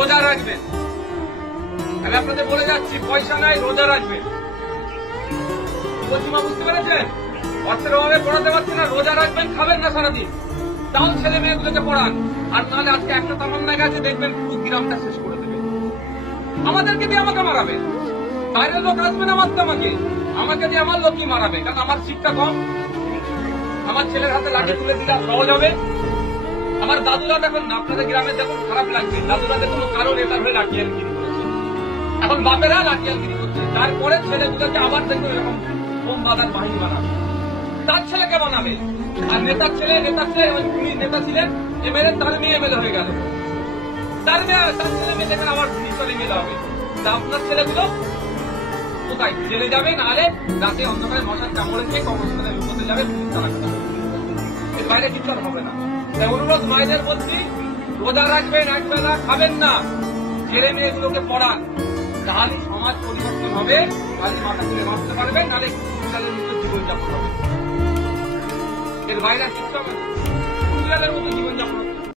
রোজা রাখবেন। আমি আপনাদের বলে যাচ্ছি, পয়সা নাই, রোজা রাখবেন। প্রতিমা বুঝতে পেরেছেন? অর্থের অভাবে পড়াতে পারছি না, রোজা রাখবেন, খাবেন না সারাদিন, তাও ছেলে মেয়েগুলোকে পড়ান। আর নাহলে আজকে একটা তামান্না গেছে, দেখবেন পুরো গ্রামটা শেষ করে দেবে। আমাদেরকে দিয়ে আমাকে মারাবে, বাইরের লোক আসবে না মারতে আমাকে দিয়ে আমার লোকই মারাবে, কারণ আমার শিক্ষা কম। আমার ছেলের হাতে লাঠি তুলে দিলে সহজ হবে। আমার দাদুরা দেখুন, আপনাদের গ্রামে দেখুন খারাপ লাগবে, দাদুরা দেখুন কারো নেতার হয়ে লাঠিয়ালগিরি করেছে, এখন বাপেরা লাঠিয়ালগিরি করছে। তারপরে ছেলেগুলোকে আবার দেখুন এরকম বোম বাঁধার বাহিনী বানাবে, তার ছেলেকে বানাবে। আর নেতার ছেলে উনি নেতা ছিলেন এমএলএ, তার মেয়ে এমএলএ হয়ে গেল, তার ছেলে মেয়ে দেখেন আবার পুলিশের এমএলএ হবে। তা আপনার ছেলেগুলো কোথায়? জেলে যাবে, নাহলে রাতে অন্ধকারে মশার কামড়ে খেয়ে কর্মস্থলে বিপদে যাবে, পুলিশ তারা এর বাইরে কিছু আর হবে না। তাই অনুরোধ মায়েদের বলছি, রোজা রাখবেন, একবেলা খাবেন না, ছেলে মেয়েগুলোকে পড়ান, তাহলে সমাজ পরিবর্তন হবে, তাহলে মাথা তুলে বাঁচতে পারবে, নাহলে কুড়িয়ালের মতো জীবনযাপন হবে। এর বাইরে কিছু হবে, কুড়িয়ালের মতো জীবনযাপন